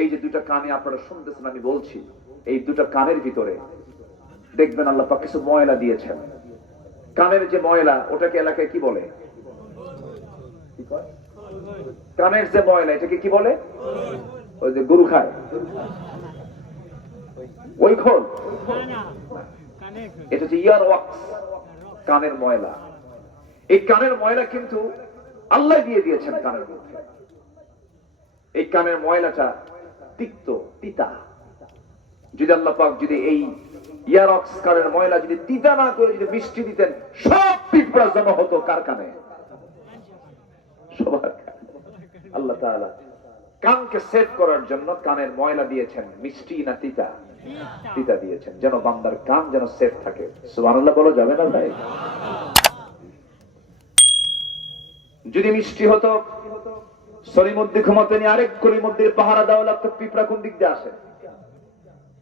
এই যে দুটা কানে আপনারা শুনতেছেন, আমি বলছি, এই দুটা কানের ভিতরে দেখবেন আল্লাহ পাক কিছু ময়লা দিয়েছেন। কানের যে ময়লা, ওটাকে এলাকায় কি বলে? কানের যে ময়লা, এটাকে কি বলে? ওই যে গরু খায়। ওই খোল। এটা হচ্ছে ইয়ার ওয়াক্স, কানের ময়লা। এই কানের ময়লা কিন্তু আল্লাহ দিয়ে দিয়েছেন কানের মধ্যে। এই কানের ময়লাটা তিক্ত তিতা যদি আল্লাহ পাক যদি এই ইয়ারক্স কানের ময়লা যদি তিতা না করে যদি বৃষ্টি দিতেন, সব পিঁপড়া জমা হতো কার কানে? সবার আল্লাহ তাআলা কানকে সেভ করার জন্য কানের ময়লা দিয়েছেন, মিষ্টি না তিতা? তিতা দিয়েছেন, যেন বান্দার কান যেন সেফ থাকে। সুবহানাল্লাহ বলা যাবে না ভাই? যদি মিষ্টি হতো সলিমুদ্দি ক্ষমতা নিয়ে আরেক কলিমুদ্দির পাহারা দেওয়া লাগতো, পিঁপড়া কোন দিক দিয়ে আসে?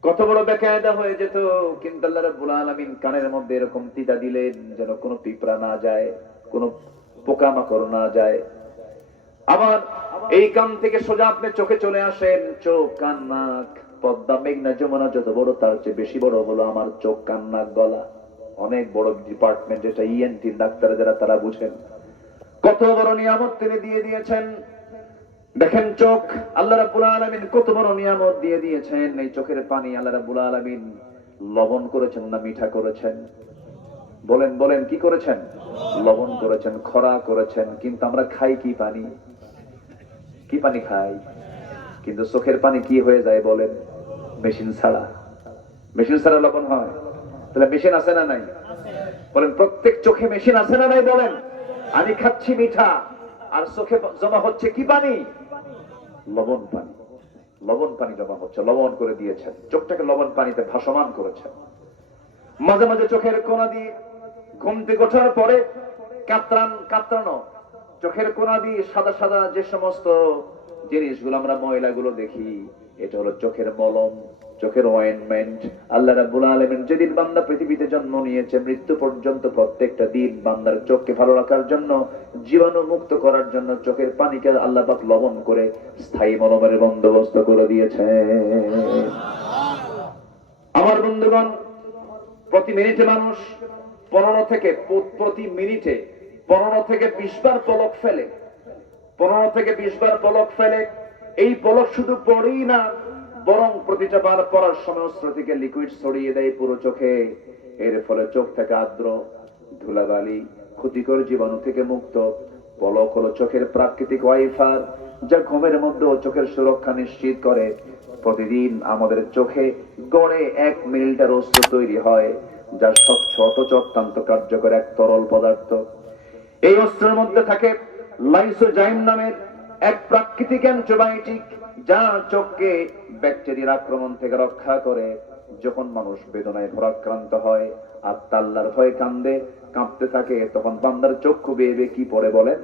কত বড় বেকায়দা হয়ে যেত, কিন্তু আল্লাহ রাব্বুল আলামিন কানের মধ্যে এরকম তিতা দিলেন যেন কোনো পিঁপড়া না যায়, কোনো পোকামাকড় না যায়। আবার এই কান থেকে সোজা আপনি চোখে চলে আসেন, চোখ, কান, নাক, পদ্মা, মেঘনা, যমুনা, যত বড় তার চেয়ে বেশি বড় হলো আমার চোখ, কান, নাক, গলা। অনেক বড় ডিপার্টমেন্ট যেটা ইএনটি ডাক্তার যারা, তারা বুঝেন। কত বড় নিয়ামত তিনি দিয়ে দিয়েছেন। দেখেন চোখ, আল্লাহ রাব্বুল আলামিন কত বড় নিয়ামত দিয়ে দিয়েছেন। এই চোখের পানি আল্লাহ রাব্বুল আলামিন লবণ করেছেন না মিঠা করেছেন? বলেন বলেন, কি করেছেন? লবণ করেছেন, খরা করেছেন, কিন্তু আমরা খাই কি পানি? কি পানি খাই? কিন্তু চোখের পানি কি হয়ে যায় বলেন? মেশিন ছাড়া। মেশিন ছাড়া লবণ হয়? তাহলে মেশিন আছে না নাই? বলেন, প্রত্যেক চোখে মেশিন আছে না নাই বলেন? আমি খাচ্ছি মিঠা, আর চোখে জমা হচ্ছে কি পানি? লবণ পানি। লবণ পানি জমা হচ্ছে, লবণ করে দিয়েছেন। চোখটাকে লবণ পানিতে ভাসমান করেছেন। মাঝে মাঝে চোখের কোনা দিয়ে ঘুম থেকে ওঠার পরে কাতরান, কাতরানো। চোখের কোনা দিয়ে সাদা সাদা যে সমস্ত জিনিসগুলো আমরা ময়লাগুলো দেখি, এটা হলো চোখের মলম। চোখের অয়েনমেন্ট আল্লাহ রাব্বুল আলামিন যেদিন বান্দা পৃথিবীতে জন্ম নিয়েছে, মৃত্যু পর্যন্ত প্রত্যেকটা দিন বান্দার চোখকে ভালো রাখার জন্য, জীবাণু মুক্ত করার জন্য চোখের পানিকে আল্লাহ পাক লবণ করে স্থায়ী মলমের বন্দোবস্ত করে দিয়েছে। আমার বন্ধুগণ, প্রতি মিনিটে মানুষ পনেরো থেকে প্রতি মিনিটে পনেরো থেকে বিশ বার পলক ফেলে। পনেরো থেকে বিশ বার পলক ফেলে। এই পলক শুধু পড়েই না বরং প্রতিটা বার পড়ার সময় থেকে লিকুইড ছড়িয়ে দেয় পুরো চোখে। এর ফলে চোখ থেকে আর্দ্র, ধুলাবালি, ক্ষতিকর জীবাণু থেকে মুক্ত। পলক হলো চোখের প্রাকৃতিক ওয়াইফার যা ঘুমের মধ্যেও চোখের সুরক্ষা নিশ্চিত করে। প্রতিদিন আমাদের চোখে গড়ে এক মিলিটার অস্ত্র তৈরি হয়, যা স্বচ্ছ অথচ অত্যন্ত কার্যকর এক তরল পদার্থ। এই অস্ত্রের মধ্যে থাকে লাইসোজাইম নামের এক প্রাকৃতিক অ্যান্টিবায়োটিক যা চোখকে ব্যাকটেরিয়ার আক্রমণ থেকে রক্ষা করে। যখন মানুষ বেদনায় ভরাক্রান্ত হয় আর তাল্লার ভয়ে কান্দে কাঁপতে থাকে তখন বান্দার চক্ষু বেয়ে বেয়ে কি পড়ে বলেন?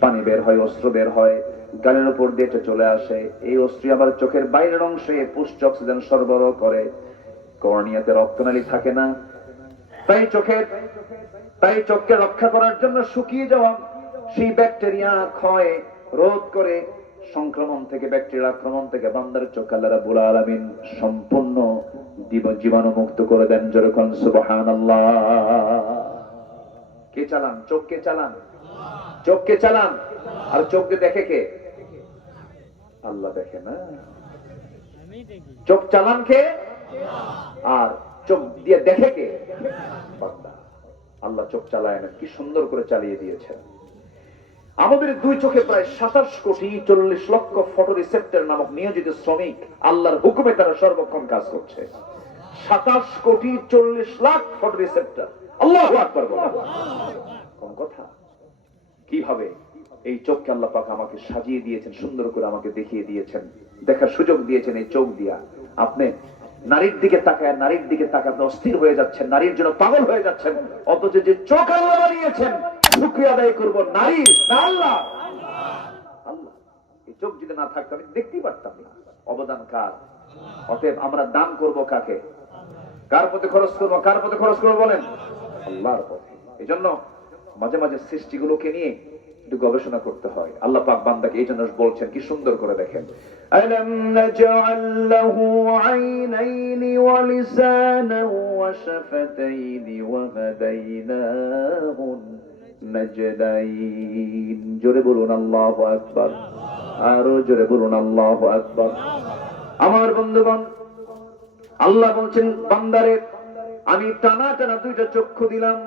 পানি। বের হয় অস্ত্র বের হয় গালের উপর দিয়ে চলে আসে। এই অস্ত্র আবার চোখের বাইরের অংশে পুষ্ট অক্সিজেন সরবরাহ করে। কর্নিয়াতে রক্তনালী থাকে না। তাই চোখের তাই চোখকে রক্ষা করার জন্য শুকিয়ে যাওয়া সেই ব্যাকটেরিয়া ক্ষয় রোধ করে সংক্রমণ থেকে ব্যাকটেরিয়া আক্রমণ থেকে বান্দার চোখ আল্লাহ রাব্বুল আলামিন সম্পূর্ণ জীব- জীবাণু মুক্ত করে দেন যেরকম সুবহানাল্লাহ। কে চালান? চোখ কে চালান? চোখ কে চালান? আর চোখ দিয়ে দেখে কে? আল্লাহ দেখে না। চোখ চালান কে? আর চোখ দিয়ে দেখে কে? আল্লাহ চোখ চালায় না, কি সুন্দর করে চালিয়ে দিয়েছেন। আমাদের দুই চোখে প্রায় সাতাশ কোটি চল্লিশ লক্ষ ফটো রিসেপ্টর নামক নিয়োজিত শ্রমিক আল্লাহর হুকুমে তারা সর্বক্ষণ কাজ করছে। সাতাশ কোটি চল্লিশ লাখ ফটো রিসেপ্টর। আল্লাহ আকবর কোন কথা? কীভাবে এই চোখকে আল্লাহ পাক আমাকে সাজিয়ে দিয়েছেন, সুন্দর করে আমাকে দেখিয়ে দিয়েছেন? দেখার সুযোগ দিয়েছেন এই চোখ দিয়া। আপনি নারীর দিকে তাকায়, নারীর দিকে তাকায় অস্থির হয়ে যাচ্ছেন, নারীর জন্য পাগল হয়ে যাচ্ছেন। অথচ যে চোখ আল্লাহ বানিয়েছেন শুক্রিয়া আদায় করব নারীর না আল্লাহ আল্লাহ এই চোখ যদি না থাকতো আমি দেখতেই পারতাম না অবদান কার অতএব আমরা দান করব কাকে কার পথে খরচ করবো কার পথে খরচ করবো বলেন আল্লাহর পথে এই জন্য মাঝে মাঝে সৃষ্টিগুলোকে নিয়ে একটু গবেষণা করতে হয় আল্লাহ পাক বান্দাকে এই জন্য বলছেন কি সুন্দর করে দেখেন ألم نجعل له عينين ولسانا وشفتين وهديناه النجدين জোরে বলুন আল্লাহ আকবার আরো জোরে বলুন আল্লাহ আকবার আমার বন্ধুগণ আল্লাহ বলছেন বান্দারে আমি টানা টানা দুইটা চক্ষু দিলাম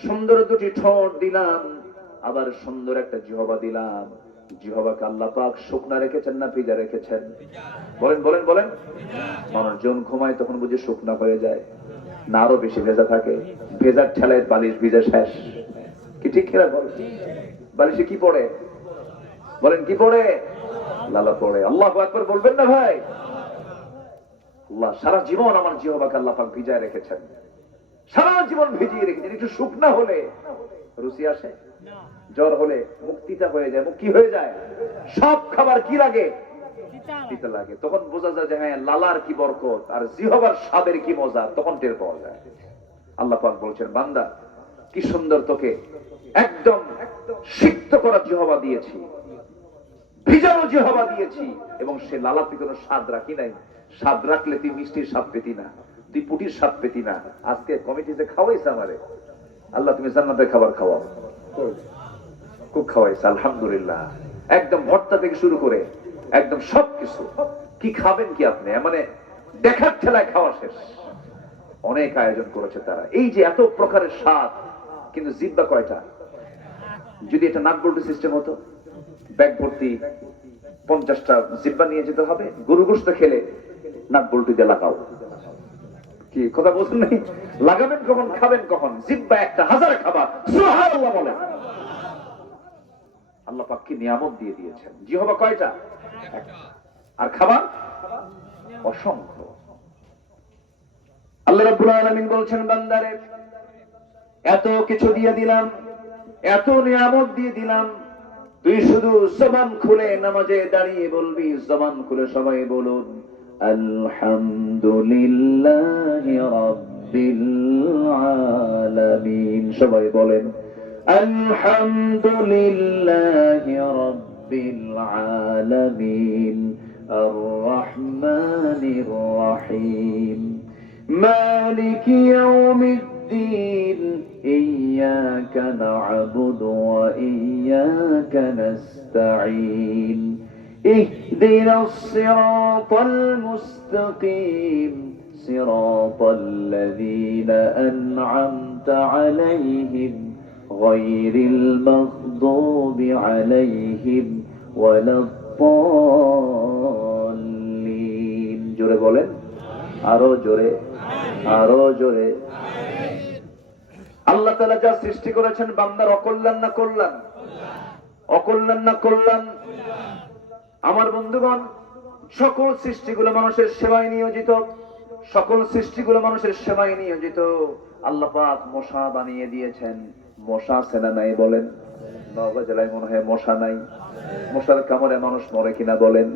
সুন্দর দুটি ঠোঁট দিলাম আবার সুন্দর একটা জিহবা দিলাম জিহবাকে আল্লাহ পাক শুকনা রেখেছেন না ভিজা রেখেছেন বলেন বলেন বলেন মানুষ যখন ঘুমায় তখন বুঝি শুকনা হয়ে যায় না আরো বেশি ভেজা থাকে ভেজার ঠেলায় বালিশ ভিজা শেষ কি ঠিক কিনা বল বালিশে কি পড়ে? বলেন, কি পড়ে? লালা পড়ে। আল্লাহ একবার বলবেন না ভাই? আল্লাহ সারা জীবন আমার জিহবাকে আল্লাহ পাক ভিজায় রেখেছেন। সারা জীবন ভিজিয়ে রেখেছেন। একটু শুকনা হলে রুচি আসে? জ্বর হলে মুক্তিটা হয়ে যায়। কি হয়ে যায়। সব খাবার কি লাগে? দিতে লাগে। তখন বোঝা যায় যে হ্যাঁ লালার কি বরকত আর জিহবার স্বাদের কি মজা? তখন টের পাওয়া যায়। আল্লাহ পাক বলছেন, বান্দা কি সুন্দর তোকে। একদম সিক্ত করা জিহবা দিয়েছি। ভিজানো জিহবা দিয়েছি। এবং সে লালাতে কোনো স্বাদ রাখি নাই। স্বাদ রাখলে তুই মিষ্টির স্বাদ পেতি না। তুই পুটির স্বাদ পেতি না। আজকে কমিটিতে খাওয়াইছে আমারে, আল্লাহ তুমি জান্নাতের খাবার খাওয়াও। খুব খাওয়াইছে, আলহামদুলিল্লাহ। একদম ভর্তা থেকে শুরু করে, একদম সবকিছু। কি খাবেন কি আপনি? মানে দেখার ঠেলায় খাওয়া শেষ। অনেক আয়োজন করেছে তারা। এই যে এত প্রকারের স্বাদ কিন্তু জিব্বা কয়টা? যদি এটা নাক বল্টু সিস্টেম হতো, ব্যাগ ভর্তি পঞ্চাশটা জিব্বা নিয়ে যেতে হবে, গরু গোস্ত খেলে নাক বল্টু দিয়ে লাগাও। কি, কথা বলছেন নাই? লাগাবেন কখন, খাবেন কখন? জিব্বা একটা, হাজার খাবার সুবহানাল্লাহ বলেন। আল্লাহ পাক কি নিয়ামত দিয়ে দিয়েছেন? জিহবা কয়টা? আর খাবার? অসংখ্য। আল্লাহ রাব্বুল আলামিন বলছেন, বান্দারে এত কিছু দিয়ে দিলাম, এত নিয়ামত দিয়ে দিলাম। তুই শুধু জবান খুলে নামাজে দাঁড়িয়ে বলবি, জবান খুলে সবাই বলুন, আলহামদুলিল্লাহ রাব্বিল আলামিন। সবাই বলেন, আলহামদুলিল্লাহ রাব্বিল আলামিন। আর রহমানির রহিম। মালিক ইয়াউমিদ্দিন। إياك نعبد وإياك نستعين اهدنا الصراط المستقيم صراط الذين أنعمت عليهم غير المغضوب عليهم ولا الضالين جرى بولن আরো জোরে আরো জোরে আল্লাহ তালা যা সৃষ্টি করেছেন বান্দার অকল্যাণ না কল্যাণ? অকল্যাণ না কল্যাণ? আমার বন্ধুগণ, সকল সৃষ্টিগুলো মানুষের সেবায় নিয়োজিত, সকল সৃষ্টিগুলো মানুষের সেবায় নিয়োজিত। আল্লাহ মশা বানিয়ে দিয়েছেন। মশা সেনা নাই বলেন। নওগাঁ জেলায় মনে হয় মশা নাই। মশার কামড়ে মানুষ মরে কিনা বলেন।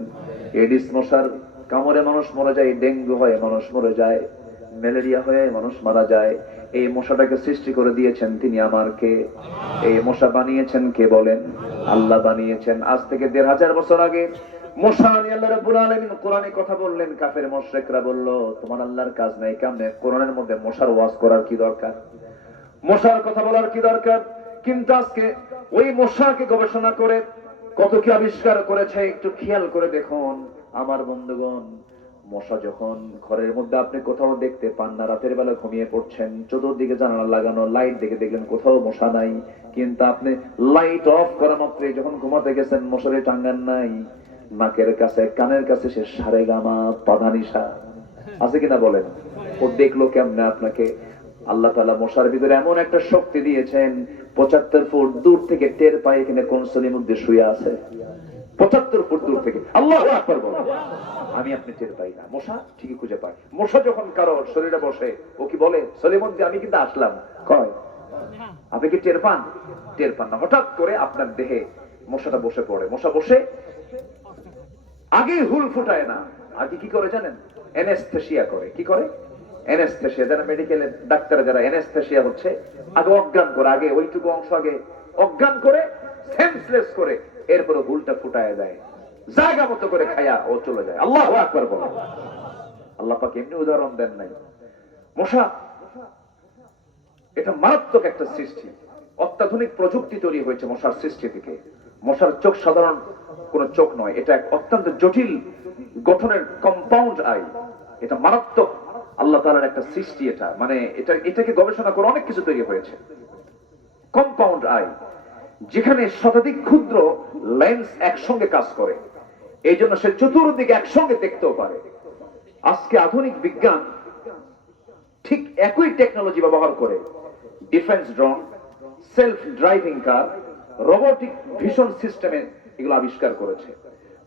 এডিস মশার কামড়ে মানুষ মরে যায়, ডেঙ্গু হয় মানুষ মরে যায়। ম্যালেরিয়া হয়ে মানুষ মারা যায়। এই মশাটাকে সৃষ্টি করে দিয়েছেন তিনি আমার কে এই মশা বানিয়েছেন কে বলেন? আল্লাহ বানিয়েছেন। আজ থেকে দেড় হাজার বছর আগে কোরআনের মধ্যে মশার কি দরকার? মশার কথা বলার কি দরকার? কিন্তু আজকে ওই গবেষণা করে কত কি আবিষ্কার করেছে, একটু খেয়াল করে দেখুন। আমার বন্ধুগণ মশা যখন ঘরের মধ্যে আপনি কোথাও দেখতে পান না, রাতের বেলা ঘুমিয়ে পড়ছেন, চতুর্দিকে জানালা লাগানো লাইট দেখে দেখলেন কোথাও মশা নাই, কিন্তু আপনি লাইট অফ করা মাত্রই যখন ঘুমাতে গেছেন, মশারি টাঙ্গান নাই, নাকের কাছে, কানের কাছে সে সারে গামা পাধানিসা আছে কিনা বলেন? ও দেখল কেমনে আপনাকে? আল্লাহ তালা মশার ভিতরে এমন একটা শক্তি দিয়েছেন, পঁচাত্তর ফুট দূর থেকে টের পায় এখানে কোন শ্রেণির মধ্যে শুয়ে আছে। পঁচাত্তর ফুট দূর থেকে। আল্লাহ আকবার বলো আমি আপনি টের পাই না। মশা ঠিকই খুঁজে পাই মশা যখন কারও শরীরে বসে, ও কি বলে শরীরের মধ্যে আমি কিন্তু আসলাম। কয়, আপনি কি টের পান? টের পান না। হঠাৎ করে আপনার দেহে মশাটা বসে পড়ে। মশা বসে আগে হুল ফুটায় না। আগে কি করে জানেন? এনেস্থেসিয়া করে। কি করে? এনেস্থেসিয়া যারা মেডিকেলের ডাক্তার, যারা এনেস্থেসিয়া হচ্ছে, আগে অজ্ঞান করে, আগে ওইটুকু অংশ আগে অজ্ঞান করে সেন্সলেস করে, এরপরে হুলটা ফুটায় দেয়। জায়গা মতো করে খায়া ও চলে যায়। আল্লাহ আকবার বলো। আল্লাহ পাক এমনি উদাহরণ দেন নাই। মশা, এটা মারাত্মক একটা সৃষ্টি। অত্যাধুনিক প্রযুক্তি তৈরি হয়েছে মশার সৃষ্টি থেকে। মশার চোখ সাধারণ কোন চোখ নয়, এটা এক অত্যন্ত জটিল গঠনের কম্পাউন্ড আই এটা মারাত্মক। আল্লাহ তালার একটা সৃষ্টি এটা। মানে এটা, এটাকে গবেষণা করে অনেক কিছু তৈরি হয়েছে। কম্পাউন্ড আই যেখানে শতাধিক ক্ষুদ্র লেন্স একসঙ্গে কাজ করে। এই জন্য সে চতুর্দিকে একসঙ্গে দেখতেও পারে। আজকে আধুনিক বিজ্ঞান ঠিক একই টেকনোলজি ব্যবহার করে। Defence drone self driving car robotic vision সিস্টেমে এগুলো আবিষ্কার করেছে।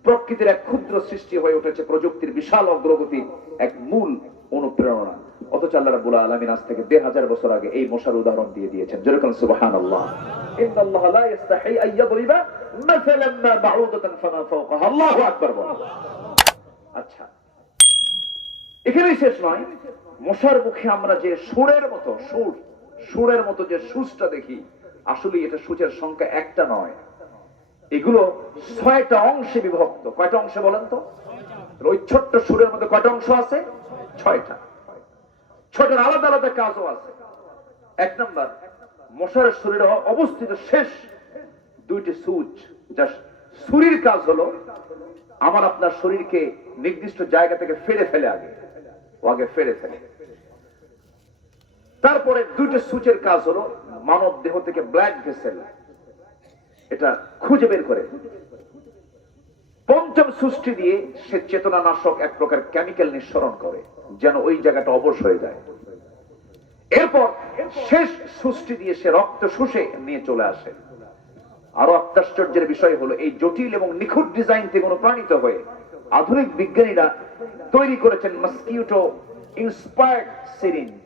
প্রকৃতির এক ক্ষুদ্র সৃষ্টি হয়ে উঠেছে প্রযুক্তির বিশাল অগ্রগতি, এক মূল অনুপ্রেরণা। অথচ আল্লাহ রাব্বুল আলামিন আজ থেকে দেড় হাজার বছর আগে এই মশার উদাহরণ দিয়ে দিয়েছেন। যেরকম ফাওকাহা। আল্লাহু আচ্ছা এখানেই শেষ নয়। মশার মুখে আমরা যে সুরের মতো, সুর, সুরের মতো যে সুচটা দেখি আসলে এটা সূচের সংখ্যা একটা নয়। এগুলো ছয়টা অংশে বিভক্ত। কয়টা অংশে বলেন তো? ওই ছোট্ট সুরের মধ্যে কয়টা অংশ আছে? ছয়টা। ছয়টার আলাদা আলাদা কাজও আছে। এক নম্বর মশার শরীরে অবস্থিত শেষ দুইটি সুচ, যা সুরির কাজ হলো আমার আপনার শরীরকে নির্দিষ্ট জায়গা থেকে ফেলে ফেলে আগে, ও আগে ফেলে ফেলে। তারপরে দুইটা সুচের কাজ হলো মানব দেহ থেকে ব্ল্যাক ভেসেল, এটা খুঁজে বের করে। পঞ্চম সৃষ্টি দিয়ে সে চেতনা নাশক এক প্রকার কেমিক্যাল নিঃসরণ করে। যেন ওই জায়গাটা অবশ হয়ে যায়। এরপর শেষ সৃষ্টি দিয়ে সে রক্ত শুষে নিয়ে চলে আসে। আরও অত্যাশ্চর্যের বিষয় হলো, এই জটিল এবং নিখুঁত ডিজাইন থেকে অনুপ্রাণিত হয়ে আধুনিক বিজ্ঞানীরা তৈরি করেছেন মস্কিউটো ইন্সপায়ার্ড সিরিঞ্জ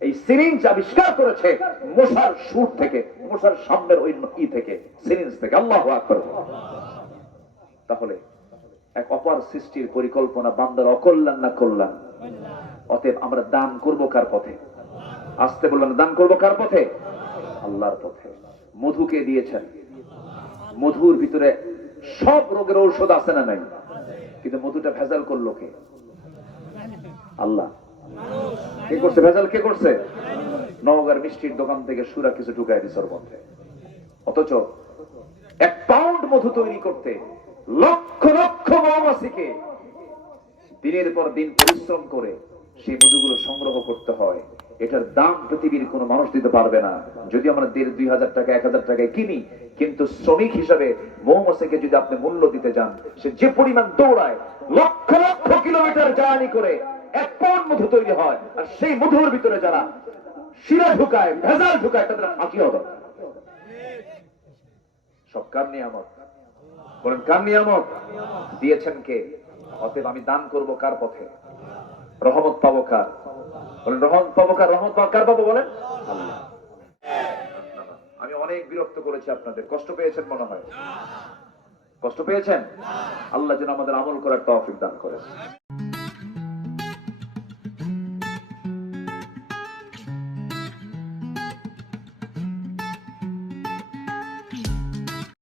এই সিরিঞ্জ আবিষ্কার করেছে মশার সুর থেকে, মশার সামনের ওই ই থেকে সিরিঞ্জ থেকে। আল্লাহ আকবার। তাহলে এক অপার সৃষ্টির পরিকল্পনা, বান্দার অকল্যাণ না কল্যাণ? অতএব আমরা দান করব কার পথে? আসতে বললাম দান করব কার পথে? আল্লাহর পথে। মধুকে দিয়েছেন? মধুর ভিতরে সব রোগের ঔষধ আছে না নাই? কিন্তু মধুটা ভেজাল করল কে? আল্লাহ। কে করছে? ভেজাল কে করছে? নওগাঁর মিষ্টির দোকান থেকে সুরা কিছু ঢুকায় দিছে মধ্যে। অথচ এক পাউন্ড মধু তৈরি করতে লক্ষ লক্ষ মৌমাছিকে দিনের পর দিন পরিশ্রম করে সেই মধুগুলো সংগ্রহ করতে হয়। এটার দাম পৃথিবীর কোনো মানুষ দিতে পারবে না। যদি আমরা দেড়, দুই হাজার টাকা, এক হাজার টাকায় কিনি, কিন্তু শ্রমিক হিসাবে মৌমাছিকে যদি আপনি মূল্য দিতে যান, সে যে পরিমাণ দৌড়ায়, লক্ষ লক্ষ কিলোমিটার জার্নি করে এক পাউন্ড মধু তৈরি হয়, আর সেই মধুর ভিতরে যারা শিরা ঢুকায়, ভেজাল ঢুকায়, তাদের ফাঁকি হবে সব কার নিয়ামত? বলেন, কার নিয়ামত? দিয়েছেন কে? অতএব আমি দান করব কার পথে? রহমত পাবো কার? বলেন, রহমত পাবো কার? রহমত পাবো কার পাবো বলেন? আমি অনেক বিরক্ত করেছি আপনাদের। কষ্ট পেয়েছেন মনে হয়? কষ্ট পেয়েছেন? আল্লাহ যেন আমাদের আমল করার তৌফিক দান করে